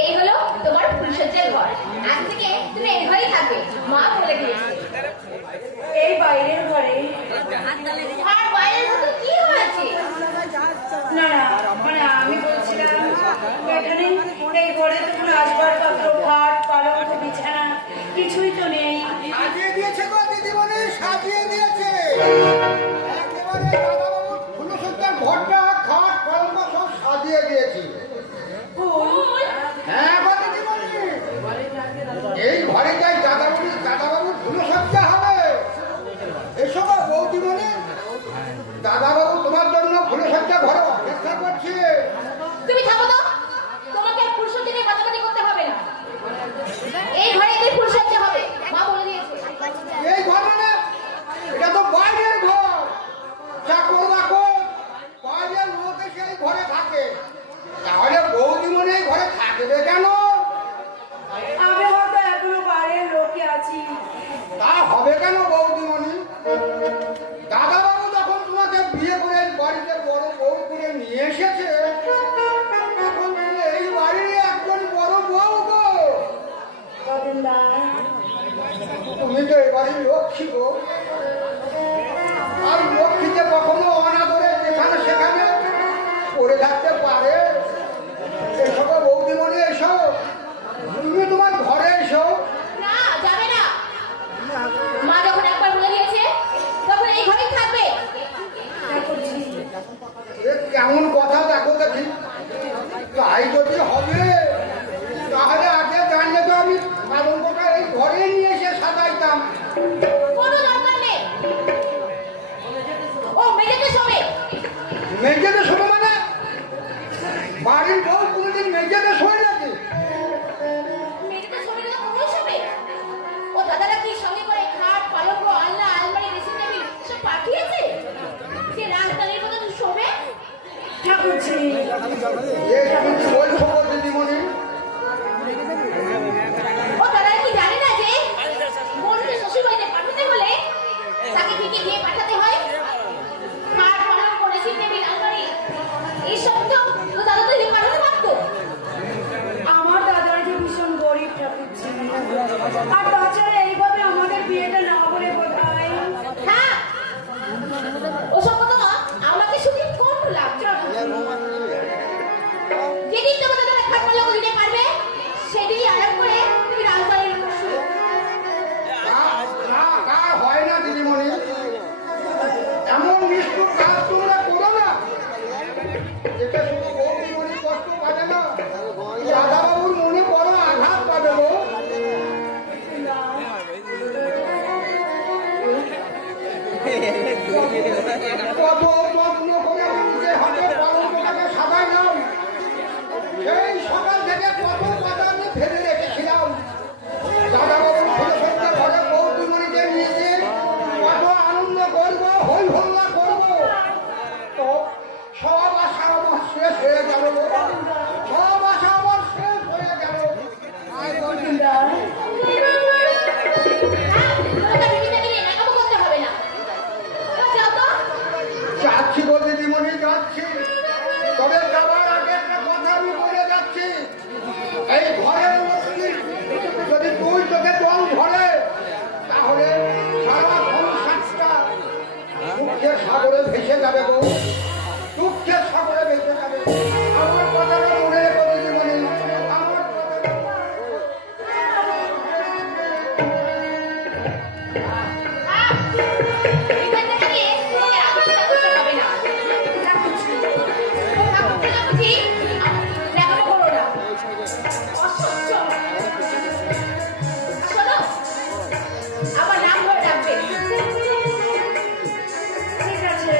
এই হলো তোমার ফুলসজ্জার ঘর। আজ থেকে তুমি এই ঘরেই থাকবে, মা বলে দিয়েছে। এই বাইরের ঘরে? আর বাইরের মতো কি হয়েছে? না না, মানে আমি বলছিলাম এখানে এই ঘরে তো কোনো আসবাবপত্র, খাট, পালঙ্ক, বিছানা কিছুই তো নেই। সাজিয়ে দিয়েছে গো দিদিমণি, সাজিয়ে দিয়েছে। একেবারে দাদাবাবুর ফুলসজ্জার ঘরটা, খাট, পালঙ্ক সব সাজিয়ে দিয়েছি। হ্যাঁ গো দিদিমণি, এই ঘরে যাই দাদাবাবুর ফুলসজ্জা হবে। এসো গো বৌদিমণি, দাদাবাবু তোমার জন্য ফুলসজ্জা ঘরে অপেক্ষা করছে। তুমি থাকো তো, তোমাকে আর ফুলসজ্জা নিয়ে মাতামাতি করতে হবে না। এই ঘরে এদের ফুলসজ্জা হবে, মা বলে দিয়েছে। এই ঘর মানে? এটা তো বাইরের ঘর। চাকর বাকর বাইরের লোক এসে এই ঘরে থাকে, তাহলে বৌদিমণি এই ঘরে থাকবে কেন? আমি হয়তো এখনো বাইরের লোকই আছি। তা হবে কেন বৌদিমণি? দাদাবাবু যখন তোমাকে বিয়ে করে এই বাড়িতে বড় বউ করে নিয়ে এসেছে, তখন তুমি এই বাড়ির একজন বড় বউ গো। তুমি তো এই বাড়ির লক্ষ্মী গো। আর লক্ষ্মীকে কখনো অনাদরে যেখানে সেখানে পড়ে থাকতে পারে? এসো গো বৌদিমণি, এসো, তুমি তোমার ঘরে এসো। না, যাবে না। মা যখন একবার বলে দিয়েছে তখন এই ঘরেই থাকবে। এ কেমন কথা দেখো দেখি। তাই যদি হবে তাহলে আগে জানলে তো আমি পালঙ্কটা এই ঘরে নিয়ে এসে সাজাইতাম। কোনো দরকার নেই। ও মেঝেতে শোবে। মেঝেতে শোবে মানে? বাড়ির বউ কোনোদিন মেঝেতে শোয় নাকি? মেঝেতে শোবে না তো কোথায় শোবে? ও দাদারা কি সঙ্গে করে খাট, পালঙ্ক, আলনা, আলমারি, ড্রেসিং টেবিল সব পাঠিয়েছে যে রাজধানীর মতো শোবে? ঠাকুরজি, এ তুমি বলছো গো দিদিমণি? ও দাদারা কি জানে না যে বোনকে শ্বশুরবাড়িতে পাঠাতে হলে তাকে ঠিকই দিয়ে পাঠাতে হয়? খাট, পালঙ্ক, ড্রেসিং টেবিল, আলমারি এইসব তো দাদা তো দিয়ে পাঠাতে পারতো। আমার দাদার যে ভীষণ গরিব ঠাকুরজি। আর তাছাড়া এইভাবে আমাদের বিয়েটা না বলে বোধহয়। হ্যাঁ, ওসব কথা আমাকে শুধু কোন লাগছে। যেদিন তোমার দাদা খাট পালঙ্ক দিতে পারবে সেদিন আরম্ভ করে তুমি রাজধানীর উপর শুরু। তা হয় না দিদিমণি, এমন নিষ্ঠুর কাজ তোমরা করো না। এটা শুধু বৌদিমণি কষ্ট পাবে না, দাদাবাবুর মনে বড় আঘাত পাবে গো। কত যত্ন করে নিজে হাতে পালঙ্কটাকে সাজাইলাম, সেই সকাল থেকে কত কথা আমি ফেলে রেখেছিলাম। দাদাবাবুর ফুলসজ্জা ঘরে বৌদিমণিকে নিয়ে যে কত আনন্দ করবো, হই হল্লা করবো, তো সব আশা আমার শেষ হয়ে গেল গো। সব আশা আমার শেষ হয়ে গেল। যাচ্ছি গো দিদিমণি, যাচ্ছি। তবে যাবার আগে একটা কথা আমি বলে যাচ্ছি, এই ঘরের লক্ষ্মী যদি তুই তোকে জল ধরে তাহলে সারা সংসারটা দুঃখের সাগরে ভেসে যাবে গো, দুঃখের সাগরে ভেসে যাবে। আমার কথাটা মনে রেখো দিদিমণি, আমার কথাটা। আমার নাম ধরে ডাকবে। ঠিক আছে।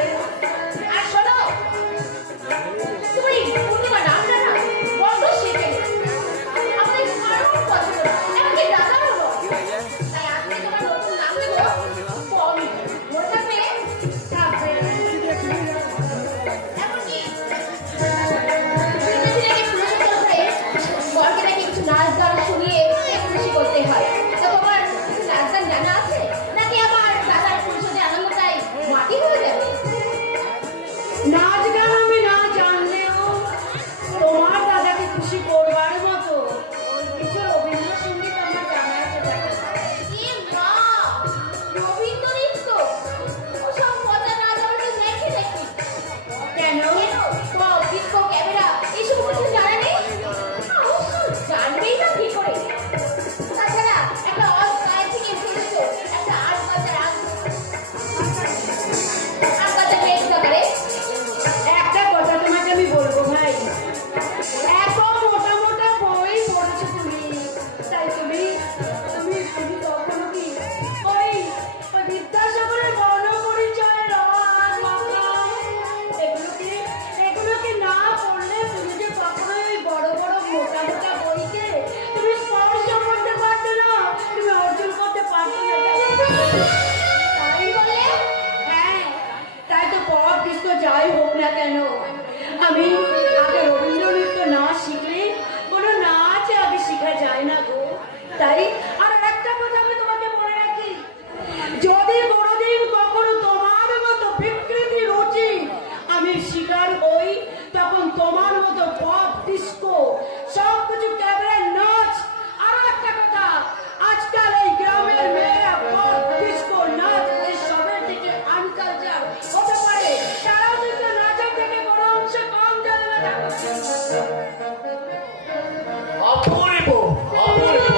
অপূর্ব অপূর্ব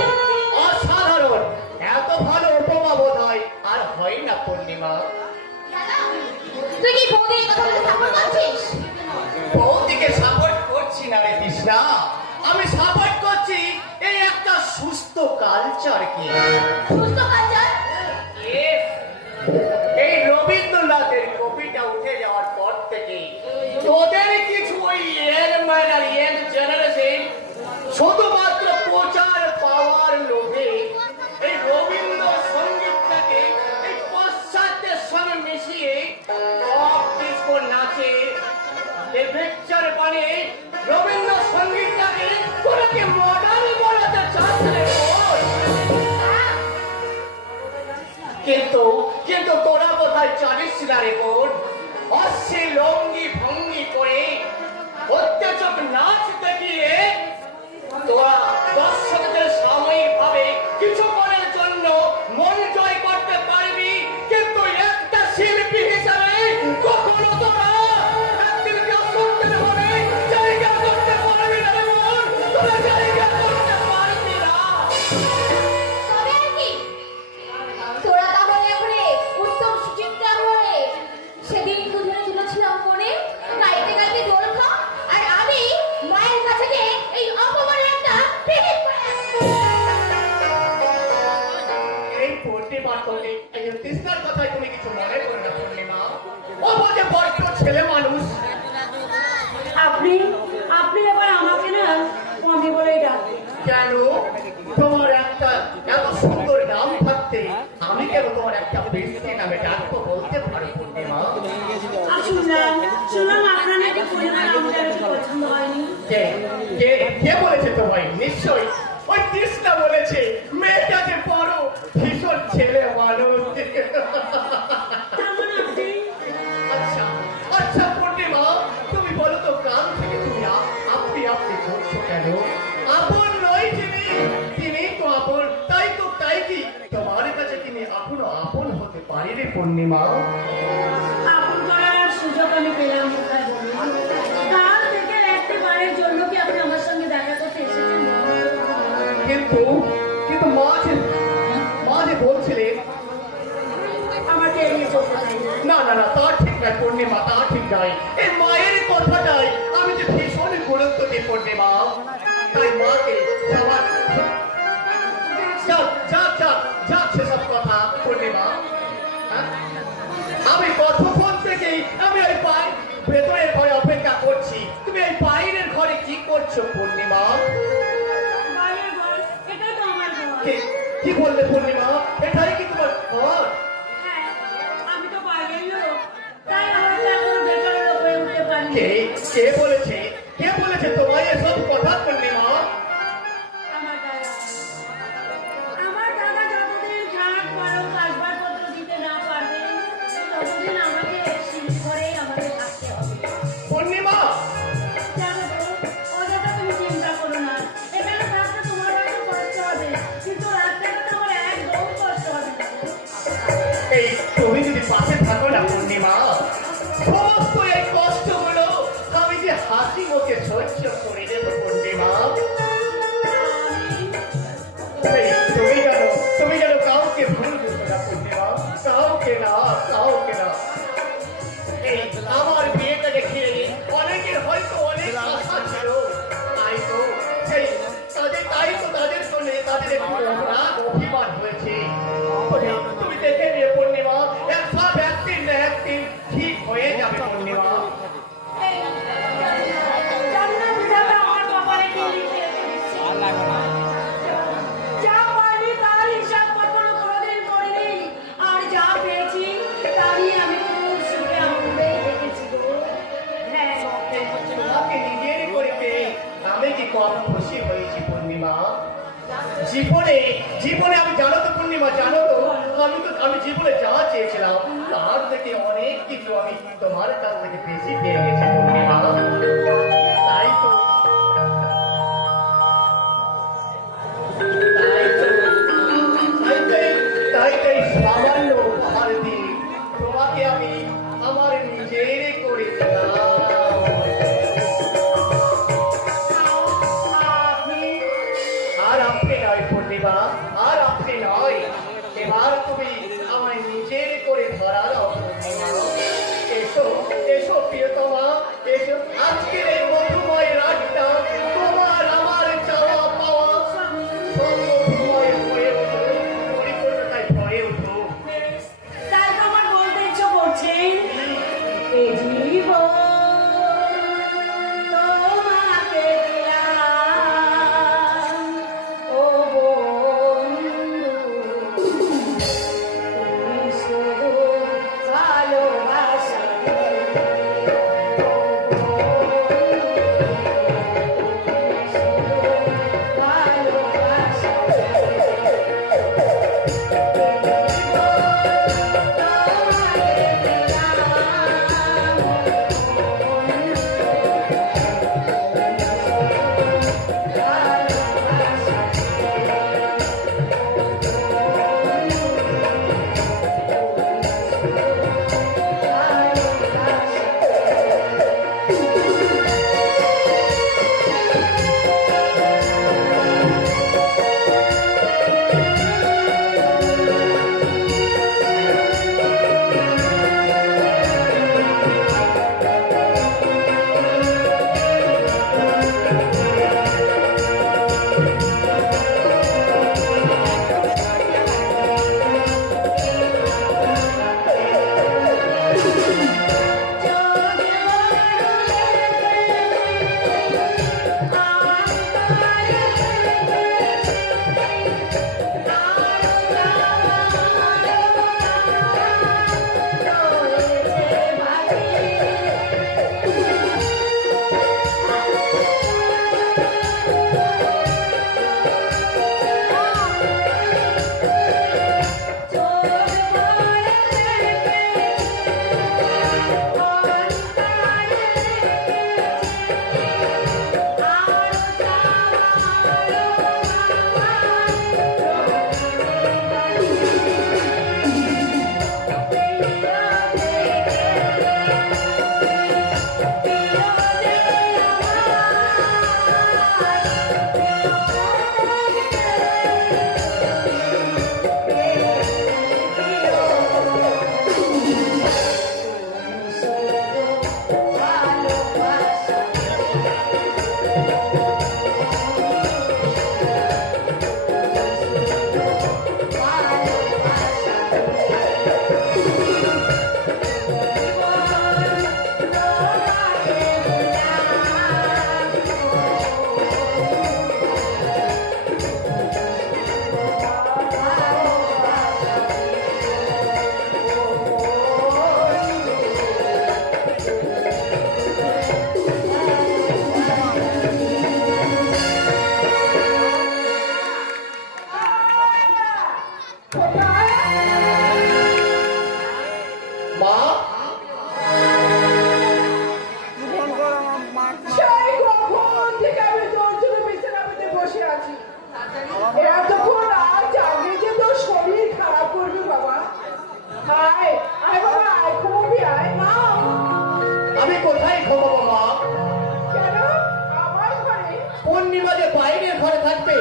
অসাধারণ, এত ভালো উপমা বোধ হয় আর হয় না পূর্ণিমা। দাদা, তুই কি বৌদির কথা বলে সাপোর্ট করছিস? বৌদিকে সাপোর্ট করছি না রে কৃষ্ণা, আমি সাপোর্ট করছি এই একটা সুস্থ কালচারকে। সুস্থ কালচার? এই রবীন্দ্রনাথের কবিতা উঠে যাওয়ার পর থেকে তোদের কিছু ওই জেনারেশন শুধুমাত্র প্রচার পাওয়ার লোভে এই রবীন্দ্র সঙ্গীতটাকে এই পশ্চাত্যের সঙ্গে মিশিয়ে পপ ডিস্কো নাচে এই পিকচার বানিয়ে রবীন্দ্র সঙ্গীতটাকে তোরা কি মডার্ন বানাতে চাচ্ছে? কিন্তু কিন্তু তোরা বোধহয় জানিস না রে বোন, অশ্লীল লঙ্গি ভঙ্গি করে অত্যাচক নাচ দেখিয়ে তোরা দর্শকদের সাময়িক ভাবে কিছুক্ষণের জন্য মন জয় করতে পারবি, কিন্তু একটা শিল্পী হিসাবে কখনো তোরা একদিন দর্শকদের মনে জায়গা করতে পারবি না রে বোন, তোরা জায়গা করতে পারবি না। তবে আর কি? তোরা তাহলে করে উত্তম সুচিত্রা হয়ে সেদিন দুজনে ঝুলেছিলাম মনে, গাইতে গাইতে দোল খা, আর আমি মায়ের কাছে গিয়ে এই অপমানের একটা পিরিত করে আসবো। এই পূর্ণিমা তোকে এই তৃষ্ণার কথায় তুমি কিছু মনে করো না পূর্ণিমা, ও বলছে বড্ড ছেলে মানুষ। আপনি আপনি এবার আমাকে না আমি বলেই ডাকবেন। কেন? তোমার একটা এত সুন্দর নাম থাকতে আমি কেন তোমার একটা বেশি নামে ডাকবো বলতে পারো পূর্ণিমা? শুনলাম আপনার নাকি পরিবার আমাদের পছন্দ হয়নি। কে কে কে বলেছে তোমায়? নিশ্চয়ই ওই তৃষ্ণা বলেছে, মেয়েটা যে বড় ভীষণ ছেলে মানুষ। তার মানে আপনি আচ্ছা আচ্ছা পূর্ণিমা, তুমি বলো তো কাল থেকে তুমি আপনি আপনি করছো কেন? আপন নয় তিনি, তিনি তো আপন, তাই কি তোমার কাছে তিনি এখনো আপন হতে পারি রে পূর্ণিমা? আপন করার সুযোগ আমি পেলাম কোথায় বলুন? কাল থেকে একবারের জন্য কি আপনি আমার সঙ্গে দেখা করতে এসেছেন? কিন্তু কিন্তু মা যে বলছিলেন আমাকে এড়িয়ে চলতে চাই না। না তা ঠিক নয় পূর্ণিমা, তা ঠিক নয়। এই মায়ের কথাটাই আমি যে ভীষণ গুরুত্ব দিই পূর্ণিমা, তাই মাকে যাওয়ার যাক সেসব কথা পূর্ণিমা। হ্যাঁ? আমি কতক্ষণ থেকেই আমি ওই ভেতরের ঘরে অপেক্ষা করছি, তুমি এই বাইরের ঘরে কি করছো পূর্ণিমা? বাইরের ঘর, এটা তো আমার ঘর। কি বললে পূর্ণিমা? এটাই কি তোমার ঘর? হ্যাঁ, আমি তো বাইরের লোক, তাই হয়তো এখনো ভেতরের লোক হয়ে উঠতে পারিনি। কে বলেছে তোমায় এসব কথা পূর্ণিমা? আমার দাদা যতদিন ঝাঁট পালক আসবাবপত্র দিতে না পারবেন, ততদিন আমাকে শিল্প ঘরেই আমাকে থাকতে হবে। পূর্ণিমা জানো তো, অযথা তুমি চিন্তা করো না। এখানে থাকতে তোমার হয়তো কষ্ট হবে, কিন্তু রাস্তাটা তো আমার একদম কষ্ট হবে না। এই তুমি যদি পাশে থাকো না পূর্ণিমা, সমস্ত এই কষ্টগুলো আমি যে হাসি মুখে সহ্য করে দেবো পূর্ণিমা। এই তুমি যেন কাউকে ভুল বুঝো না পূর্ণিমা, কাউকে না। এই আমার বিয়েটাকে ঘিরে অনেকের হয়তো অনেক আশা ছিল, তাই তো তাদের শুনে তাদের একটু রাগ অভিমান হয়েছে। তুমি দেখে নিয়ে পূর্ণিমা, সব একদিন না একদিন ঠিক হয়ে যাবে পূর্ণিমা। জানি না বিধাতা আমার কপালে কি লিখে রেখেছে। যা পারি তার হিসাব কখনো কোনোদিন করিনি, আর যা পেয়েছি তারই আমি খুব সুখে আনন্দে দেখেছি গো। হ্যাঁ, তোমাকে নিজের করে পেয়ে আমি কি কম খুশি হয়েছি পূর্ণিমা। জীবনে আমি জানো তো পূর্ণিমা, আমি জীবনে যা চেয়েছিলাম তার থেকে অনেক কিছু আমি তোমার কাছ থেকে বেশি পেয়ে গেছি পূর্ণিমা। তাই তো সামান্য উপহার দিয়ে তোমাকে আমি আমার নিজের করে দিলাম। পূর্ণিমা আর আপনি নয়, এবার তুমি আমায় নিজের করে ধরা দাও পূর্ণিমা। এসো এসো প্রিয়তমা, এসো আজকের এই মধুময় রাতটা তোমার আমার চাওয়া পাওয়া মধুময় হয়ে ওঠো, পরিপূর্ণতায় ভরে ওঠো। তাই তো আমার বলতে ইচ্ছে করছে, এ জীবন তোমাকে দিলাম, ও বন্ধু, তুমি শুধু ভালোবাসা দিও। ভালোবাসা মা, সেই কখন থেকে আমি তোর জন্য বিছানাতে বসে আছি। এতক্ষণ আর জানি যে তোর শরীর খারাপ করবে বাবা। আয় আয় বাবা, আয় ঘুমবি, আয় মা। আমি কোথায় ঘুমাবো মা? কেন আমার ঘরে? পূর্ণিমা যে বাইরের ঘরে থাকবে।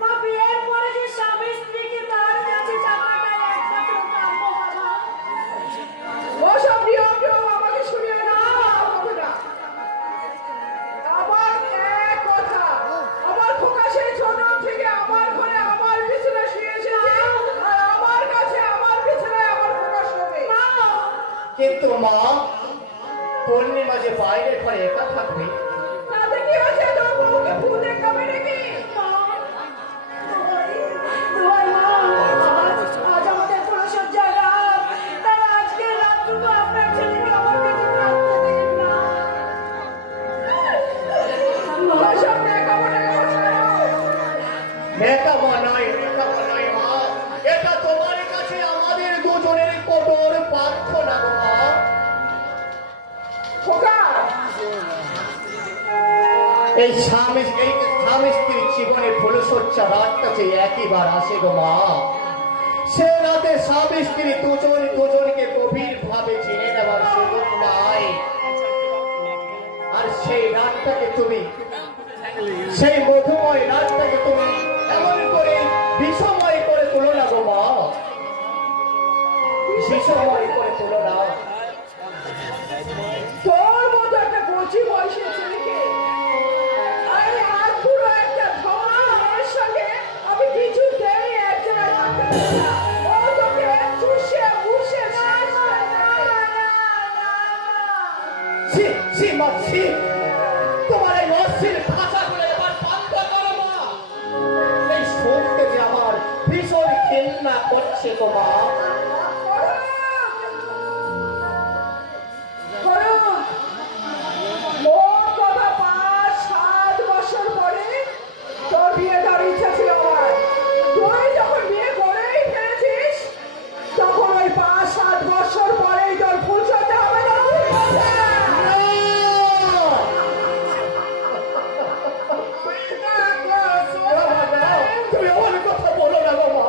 মা, বিয়ের পরে যে স্বামী স্ত্রীকে তার কাছে চাপাটাই একমাত্র কাম্য বাবা। ওসব নিয়ম টিয়ম আমাকে শুনিয়ে না হবে না। আমার এক কথা, আমার খোকা সেই ছোট থেকে আমার ঘরে আমার বিছানা শুয়ে এসেছে, আর আমার কাছে আমার বিছানায় আমার খোকা শোবে। কিন্তু মা, পূর্ণিমা যে বাইরের ঘরে একা থাকবে। তাতে কি হয়েছে? তোর বউকে ভূত দেখাবে নাকি? দোহাই মা, আজ আমাদের ফুলসজ্জার রাত, তাই আজকের রাতটুকু আপনার ছেলেকে আমার কাছে থাকতে দিন না। ওসব দেখাবো দেখাবো ছাড়ো। মেকাবো নয় মা, এটা তোমার কাছে আমাদের দুজনের কঠোর প্রার্থনা গো মা। খোকা, এই স্বামী স্ত্রীর জীবনে ফুলসজ্জা রাতটা যে একইবার আসে গো মা। সে রাতে স্বামী স্ত্রী দুজনকে গভীর ভাবে চিনে নেওয়ার সুযোগ পায়। আর সেই রাতটাকে তুমি, সেই মধুময় রাতটাকে তুমি এমন করে বিষময় করে তোলো না গো মা, বিষময় করে তোলো না। তোর মতো একটা কচি বয়সের ছেলেকে আরে আর পুরো একটা ধমা আমার সঙ্গে আমি কিছুতেই একজনের থাকতে পারি না। ও তোকে চুষে মুষে শেষ করে দেবে। ছি ছি মা ছি, তোমার এই অশ্লীল ভাষাগুলো এবার বন্ধ করো মা। এই শুনতে যে আমার ভীষণ ঘৃণা করছে গো মা। মোট কথা 5-7 বছর পরে তোর বিয়ে দেওয়ার ইচ্ছা ছিল আমার। তুই যখন বিয়ে করেই ফেলেছিস তখন ওই 5-7 বছর পরেই তোর ফুল সজ্জা হবে না। তুমি অনেক কথা বলো না গো মা।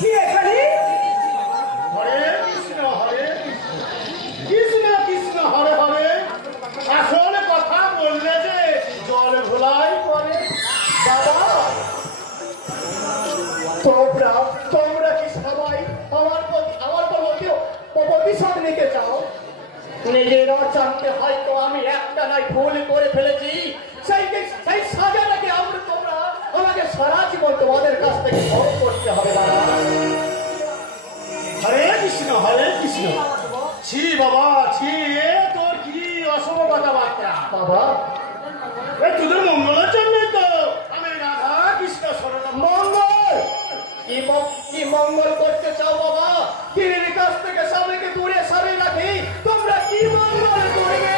তুই এখানে হরে কৃষ্ণ কৃষ্ণ কৃষ্ণ হরে হরে। আসলে কথা বললে যে জল ঘোলাই করে। বাবা, তোমরা তোমরা কি সবাই আমার প্রতিশোধ নিতে চাও? নিজের অজান্তে হয়তো আমি একটা নাই ভুল করে ফেলেছি, সেই সাজাটাকে তোমরা আমাকে সারা জীবন তোমাদের কাছ থেকে ভোগ করতে হবে বাবা। হরে কৃষ্ণ ছি বাবা ছি, এ তোর কি অশুভ কথাবার্তা। বাবা, এ তোদের মঙ্গলের জন্যই তো আমি রাধা কৃষ্ণ শরণ। মঙ্গল কি মঙ্গল করতে চাও বাবা? পীরের কাছ থেকে স্বামীকে দূরে সরিয়ে রাখি, তোমরা কি মঙ্গল করবে?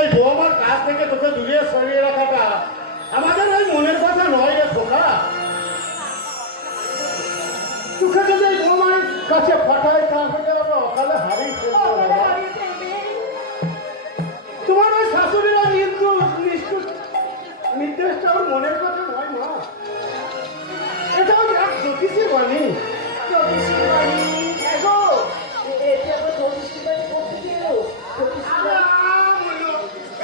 এই বৌমার কাছ থেকে তোকে দূরে সরিয়ে রাখাটা আমাদের ওই মনের কথা নয় রে খোকা। তোকে যদি এই বৌমার কাছে পাঠায় তাহলে আমরা অকালে হারিয়ে ফেলবো বাবা। তোমার ওই শাশুড়িরা নির্দেশটা ওর মনের কথা নয় মা, এটাও এক জ্যোতিষী বাণী।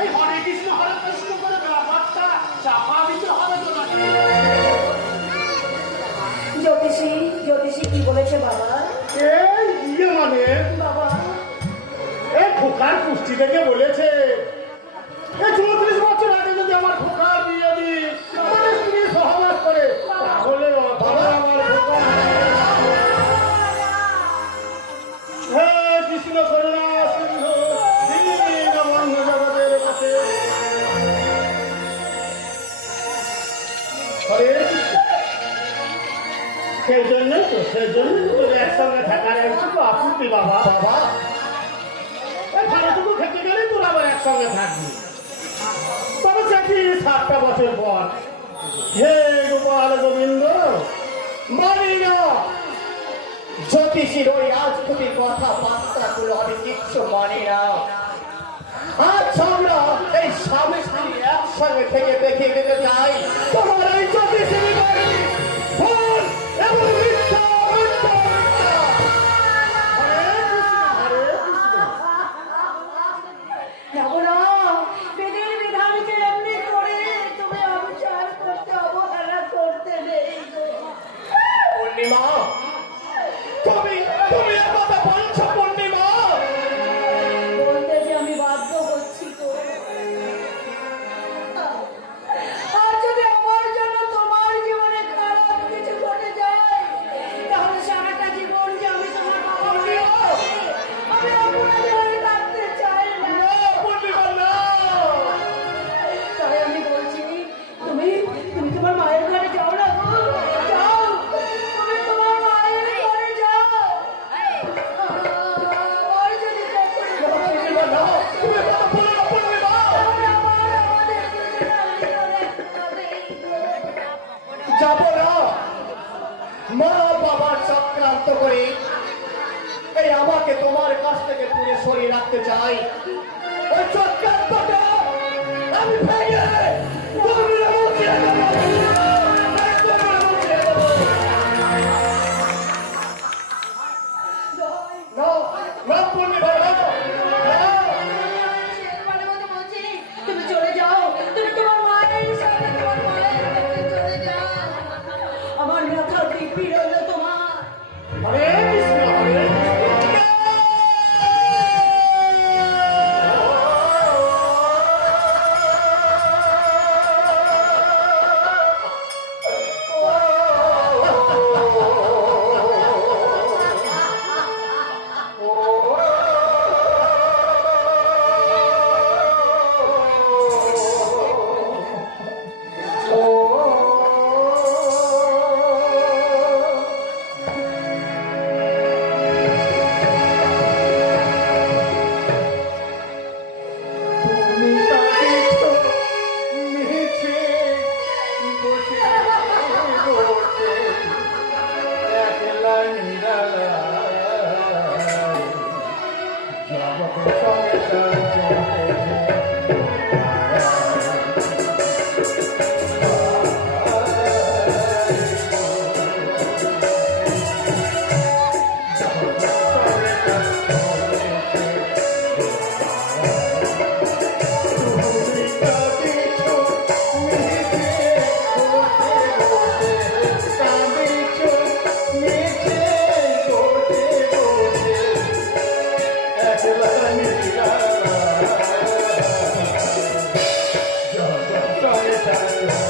এই হরে কৃষ্ণ করে ব্যাপারটা চাপা দিতে হবে তো নাকি? জ্যোতিষী কি বলেছে বাবা? এই ইয়ে মানে বাবা এই খোকার পুষ্টি থেকে বলেছে এই 34 বছর আগে যদি আমার খোকার বিয়ে দিই, আমার স্ত্রী সহবাস করে, তাহলে বাবা আমার খোকা। হে কৃষ্ণ করুণা সিন্ধু দীনবন্ধু জগতের কাছে। হরে কৃষ্ণ। সেই জন্যই তো তোদের একসঙ্গে থাকার একটু আপত্তি বাবা। বাবা, এই ভালোটুকু খেতে গেলে তোর আবার একসঙ্গে থাকবি। তবে সেটি 7টা বছর পর। হে গোপাল গোবিন্দ, মানি না জ্যোতিষীর ওই রাজপুতির কথাবার্তাগুলো আমি কিচ্ছু মানি না। আজ আমরা এই স্বামী স্ত্রী একসঙ্গে থেকে দেখিয়ে দিতে চাই তোমার এই জ্যোতিষীর বাড়ি ভুল এবং মিথ্যা, মিথ্যা, মিথ্যা। হরে কৃষ্ণ। না বিধির বিধানকে এমনি করে তুমি অবিচার করতে অবহেলা করতে নেই গো। পূর্ণিমা, তুমি কথা বলছো পূর্ণিমা? বলতে যে আমি বাধ্য হচ্ছি তো। আর যদি যাব না। মা বাবার চক্রান্ত করে এই আমাকে তোমার কাছ থেকে দূরে সরিয়ে রাখতে চাই। ওই চক্রান্তটা আমি ভেঙে তোমরা মুছিয়ে দেবো। তোমরা মুছিয়ে দেবো। না, না পূর্ণিমা, না, না। শেরবানের মতো বলছি, তুমি চলে যাও, তুমি তোমার মায়ের সাথে তোমার মায়ের কাছে চলে যাও। আমার মাথা দিব্যি রইল তোমার। হরে কৃষ্ণ, হরে কৃষ্ণ। Sorry,